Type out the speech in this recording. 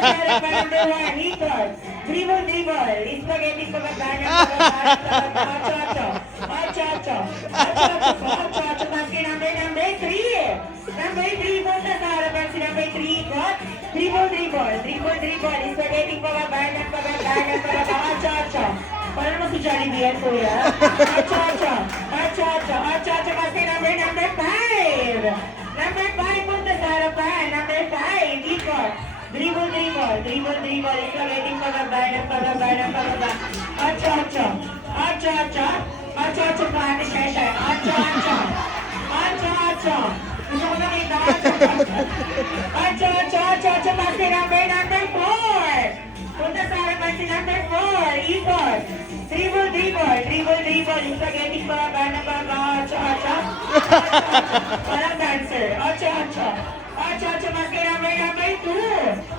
sa harapan, number 1, ikot. Dribble, dribble. Spaghetti pababa ng pababa. Acho-acho. Acho-acho. Acho-acho po. Acho-acho. Basket number 3. Number 3 po sa harapan si number 3, ikot. Dribble, dribble. Dribble, dribble. Spaghetti pababa ng pababa ng pababa. Acho-acho. Paano naman si Jollibee yan, kuya? Acho-acho. Acho-acho. Acho-acho. Basket number 5. Number 5 punta sa harapan. Number 5. Ikot. Dribble, dribble. Dribble, dribble. Spaghetti pababa ng pababa ng pababa. Acho-acho. Acho-acho. Acho-acho pa. Ate Shesha. Acho-acho. Acho-acho. Gusto ko nakita. Acho-acho. Acho-acho. Acho-acho. Basket number 4. Punta sa harapan si number 4. Ikot. Dribble, dribble. Dribble, dribble. Spaghetti pababa ng pababa. Acho-acho. Parang dancer. Acho-acho. Acho-acho. Basket number 2.